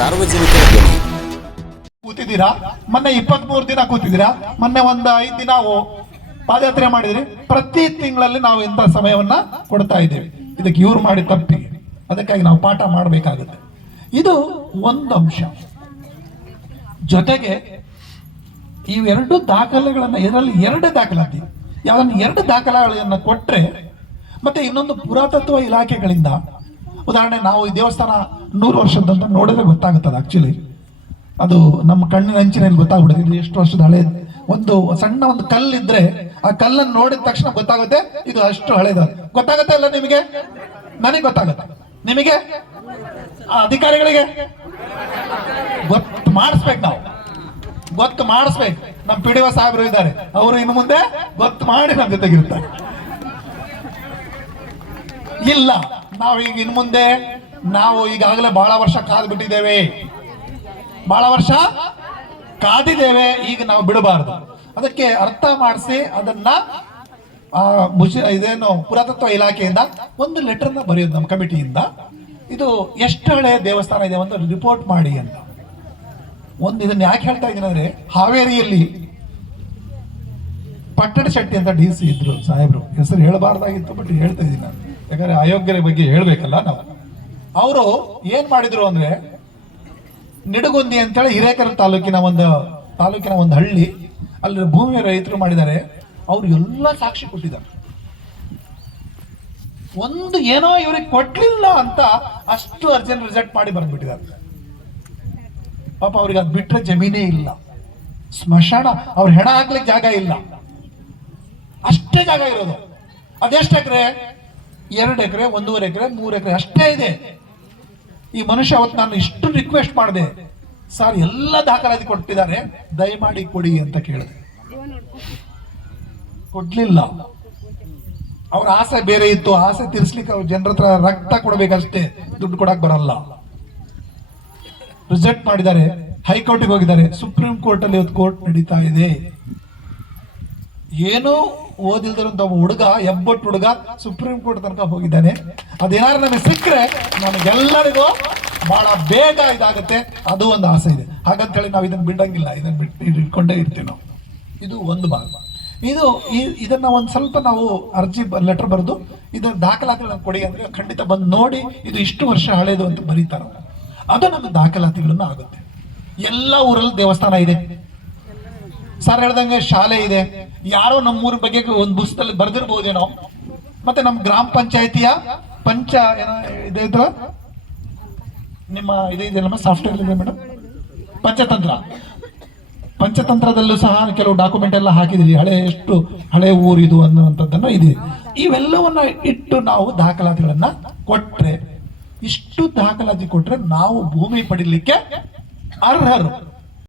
ಸಾರ್ವಜನಿಕರ ಕೂತಿದ್ದೀರಾ? ಮೊನ್ನೆ ಇಪ್ಪತ್ತ್ ಮೂರು ದಿನ ಕೂತಿದ್ದೀರಾ? ಮೊನ್ನೆ ಒಂದು ಐದು ದಿನ ಪಾದಯಾತ್ರೆ ಮಾಡಿದ್ರಿ. ಪ್ರತಿ ತಿಂಗಳಲ್ಲಿ ನಾವು ಇಂಥ ಸಮಯವನ್ನ ಕೊಡ್ತಾ ಇದ್ದೇವೆ. ಇದಕ್ಕೆ ಇವ್ರು ಮಾಡಿ ತಪ್ಪಿಗೆ. ಅದಕ್ಕಾಗಿ ನಾವು ಪಾಠ ಮಾಡಬೇಕಾಗುತ್ತೆ. ಇದು ಒಂದು ಅಂಶ. ಜೊತೆಗೆ ಇವೆರಡು ದಾಖಲೆಗಳನ್ನು ಇದರಲ್ಲಿ ಎರಡು ದಾಖಲಾತಿ. ಯಾವ್ದನ್ನ ಎರಡು ದಾಖಲೆಗಳನ್ನು ಕೊಟ್ರೆ ಮತ್ತೆ ಇನ್ನೊಂದು ಪುರಾತತ್ವ ಇಲಾಖೆಗಳಿಂದ. ಉದಾಹರಣೆ ನಾವು ಈ ದೇವಸ್ಥಾನ ನೂರು ವರ್ಷದಂತ ನೋಡಿದ್ರೆ ಗೊತ್ತಾಗುತ್ತದೆ ಆ್ಯಕ್ಚುಲಿ ಅದು ನಮ್ಮ ಕಣ್ಣಿನ ಅಂಚಿನಲ್ಲಿ ಗೊತ್ತಾಗ್ಬಿಡುತ್ತೆ. ಇದು ಎಷ್ಟು ವರ್ಷದ ಹಳೆ ಒಂದು ಸಣ್ಣ ಒಂದು ಕಲ್ಲಿದ್ರೆ ಆ ಕಲ್ಲನ್ನು ನೋಡಿದ ತಕ್ಷಣ ಗೊತ್ತಾಗುತ್ತೆ ಇದು ಅಷ್ಟು ಹಳೇದ. ಗೊತ್ತಾಗುತ್ತೆ ಅಲ್ಲ ನಿಮಗೆ? ನನಗೆ ಗೊತ್ತಾಗುತ್ತೆ. ನಿಮಗೆ? ಆ ಅಧಿಕಾರಿಗಳಿಗೆ? ಗೊತ್ತು ಮಾಡಿಸ್ಬೇಕು ನಾವು. ಗೊತ್ತು ಮಾಡಿಸ್ಬೇಕು. ನಮ್ಮ ಪಿ ಡಿ ಒ ಸಾಹೇಬರು ಇದ್ದಾರೆ. ಅವರು ಇನ್ನು ಮುಂದೆ ಗೊತ್ತು ಮಾಡಿ ನಮ್ಮ ಜೊತೆಗಿರ್ತಾರೆ. ಇಲ್ಲ. ನಾವು ಈಗ ಇನ್ನು ಮುಂದೆ ನಾವು ಈಗಾಗಲೇ ಬಹಳ ವರ್ಷ ಕಾದ್ಬಿಟ್ಟಿದ್ದೇವೆ ಬಹಳ ವರ್ಷ ಕಾದಿದ್ದೇವೆ, ಈಗ ನಾವು ಬಿಡಬಾರದು. ಅದಕ್ಕೆ ಅರ್ಥ ಮಾಡಿಸಿ ಅದನ್ನ ಇದೇನು ಪುರಾತತ್ವ ಇಲಾಖೆಯಿಂದ ಒಂದು ಲೆಟರ್ನ ಬರೆಯೋದು ನಮ್ಮ ಕಮಿಟಿಯಿಂದ. ಇದು ಎಷ್ಟು ಹಳೆಯ ದೇವಸ್ಥಾನ ಇದೆ ಅಂತ ರಿಪೋರ್ಟ್ ಮಾಡಿ ಅಂತ. ಒಂದು ಇದನ್ನ ಯಾಕೆ ಹೇಳ್ತಾ ಇದ್ದೀನಿ ಅಂದ್ರೆ, ಹಾವೇರಿಯಲ್ಲಿ ಪಟ್ಟಣ ಶೆಟ್ಟಿ ಅಂತ ಡಿ ಸಿ ಇದ್ರು ಸಾಹೇಬ್ರು. ಹೆಸರು ಹೇಳಬಾರ್ದಾಗಿತ್ತು ಬಟ್ ಹೇಳ್ತಾ ಇದ್ದೀನಿ ನಾನು. ಯಾಕಂದ್ರೆ ಅಯೋಗ್ಯರ ಬಗ್ಗೆ ಹೇಳ್ಬೇಕಲ್ಲ ನಾವು. ಅವರು ಏನ್ ಮಾಡಿದ್ರು ಅಂದ್ರೆ ನಿಡುಗುಂದಿ ಅಂತೇಳಿ ಹಿರೇಕೆರೆ ತಾಲೂಕಿನ ಒಂದು ತಾಲೂಕಿನ ಒಂದು ಹಳ್ಳಿ, ಅಲ್ಲಿ ಭೂಮಿ ರೈತರು ಮಾಡಿದ್ದಾರೆ. ಅವ್ರು ಎಲ್ಲ ಸಾಕ್ಷಿ ಕೊಟ್ಟಿದ್ದಾರೆ. ಒಂದು ಏನೋ ಇವ್ರಿಗೆ ಕೊಡ್ಲಿಲ್ಲ ಅಂತ ಅಷ್ಟು ಅರ್ಜೆಂಟ್ ರಿಜೆಕ್ಟ್ ಮಾಡಿ ಬಂದ್ಬಿಟ್ಟಿದ್ದಾರೆ. ಪಾಪ ಅವ್ರಿಗೆ ಅದು ಬಿಟ್ರೆ ಜಮೀನೇ ಇಲ್ಲ. ಸ್ಮಶಾನ, ಅವ್ರ ಹೆಣ ಹಾಕ್ಲಿಕ್ಕೆ ಜಾಗ ಇಲ್ಲ. ಅಷ್ಟೇ ಜಾಗ ಇರೋದು. ಅದೆಷ್ಟು ಎಕರೆ? ಎರಡು ಎಕರೆ, ಒಂದೂವರೆ ಎಕರೆ, ಮೂರು ಎಕರೆ, ಅಷ್ಟೇ ಇದೆ. ಈ ಮನುಷ್ಯ ಅವತ್ತು ನಾನು ಇಷ್ಟು ರಿಕ್ವೆಸ್ಟ್ ಮಾಡಿದೆ. ಸರ್, ಎಲ್ಲ ದಾಖಲಾತಿ ಕೊಟ್ಟಿದ್ದಾರೆ. ದಯಮಾಡಿ ಕೊಡಿ ಅಂತ ಕೇಳಿದೆ. ಕೊಡ್ಲಿಲ್ಲ. ಅವ್ರ ಆಸೆ ಬೇರೆ ಇತ್ತು. ಆಸೆ ತೀರ್ಸ್ಲಿಕ್ಕೆ ಅವ್ರ ಜನರ ಹತ್ರ ರಕ್ತ ಕೊಡ್ಬೇಕಷ್ಟೇ. ದುಡ್ಡು ಕೊಡಕ್ ಬರಲ್ಲ. ರಿಜೆಕ್ಟ್ ಮಾಡಿದ್ದಾರೆ. ಹೈಕೋರ್ಟ್ಗೆ ಹೋಗಿದ್ದಾರೆ. ಸುಪ್ರೀಂ ಕೋರ್ಟ್ ಅಲ್ಲಿ ಇವತ್ತು ಕೋರ್ಟ್ ನಡೀತಾ ಇದೆ. ಏನೂ ಓದಿಲ್ದಿರೋ ಹುಡುಗ ಎಬ್ಬಟ್ಟು ಹುಡುಗ ಸುಪ್ರೀಂ ಕೋರ್ಟ್ ತನಕ ಹೋಗಿದ್ದಾನೆ. ಅದೇನಾದ್ರು ನಮಗೆ ಸಿಕ್ಕರೆ ನಮಗೆಲ್ಲರಿಗೂ ಬಹಳ ಬೇಗ ಇದಾಗುತ್ತೆ. ಅದು ಒಂದು ಆಸೆ ಇದೆ. ಹಾಗಂತ ಹೇಳಿ ನಾವು ಇದನ್ನ ಬಿಡಂಗಿಲ್ಲ. ಇದನ್ನ ಬಿಟ್ಟು ಇಟ್ಕೊಂಡೇ ಇರ್ತೀವಿ ನಾವು. ಇದು ಒಂದು ಭಾಗ. ಇದು ಇದನ್ನ ಒಂದು ಸ್ವಲ್ಪ ನಾವು ಅರ್ಜಿ ಲೆಟರ್ ಬರೆದು ಇದನ್ನ ದಾಖಲಾತಿಗಳನ್ನ ಕೊಡಿ ಅಂದ್ರೆ ಖಂಡಿತ ಬಂದು ನೋಡಿ ಇದು ಇಷ್ಟು ವರ್ಷ ಹಳೇದು ಅಂತ ಬರೀತಾರ ಅದು ನಮ್ಮ ದಾಖಲಾತಿಗಳನ್ನು ಆಗುತ್ತೆ. ಎಲ್ಲ ಊರಲ್ಲಿ ದೇವಸ್ಥಾನ ಇದೆ. ಸರ್ ಹೇಳ್ದಂಗೆ ಶಾಲೆ ಇದೆ. ಯಾರೋ ನಮ್ಮೂರ ಬಗ್ಗೆ ಒಂದು ಪುಸ್ತಕದಲ್ಲಿ ಬರೆದಿರ್ಬೋದೇನೋ? ಮತ್ತೆ ನಮ್ಮ ಗ್ರಾಮ ಪಂಚಾಯತಿಯ ಪಂಚ ಏನೋ ಇದೆ ಇದ್ರ ನಿಮ್ಮ ಇದೇ ನಮ್ಮ ಸಾಫ್ಟ್ವೇರ್ ಇದೆ ಮೇಡಮ್ ಪಂಚತಂತ್ರ. ಪಂಚತಂತ್ರದಲ್ಲೂ ಸಹ ಕೆಲವು ಡಾಕ್ಯುಮೆಂಟ್ ಎಲ್ಲ ಹಾಕಿದಿರಿ ಹಳೆ ಎಷ್ಟು ಹಳೆ ಊರಿದು ಅನ್ನುವಂಥದ್ದನ್ನು ಇದೆ. ಇವೆಲ್ಲವನ್ನ ಇಟ್ಟು ನಾವು ದಾಖಲಾತಿಗಳನ್ನ ಕೊಟ್ಟರೆ ಇಷ್ಟು ದಾಖಲಾತಿ ಕೊಟ್ಟರೆ ನಾವು ಭೂಮಿ ಪಡೀಲಿಕ್ಕೆ ಅರ್ಹರು.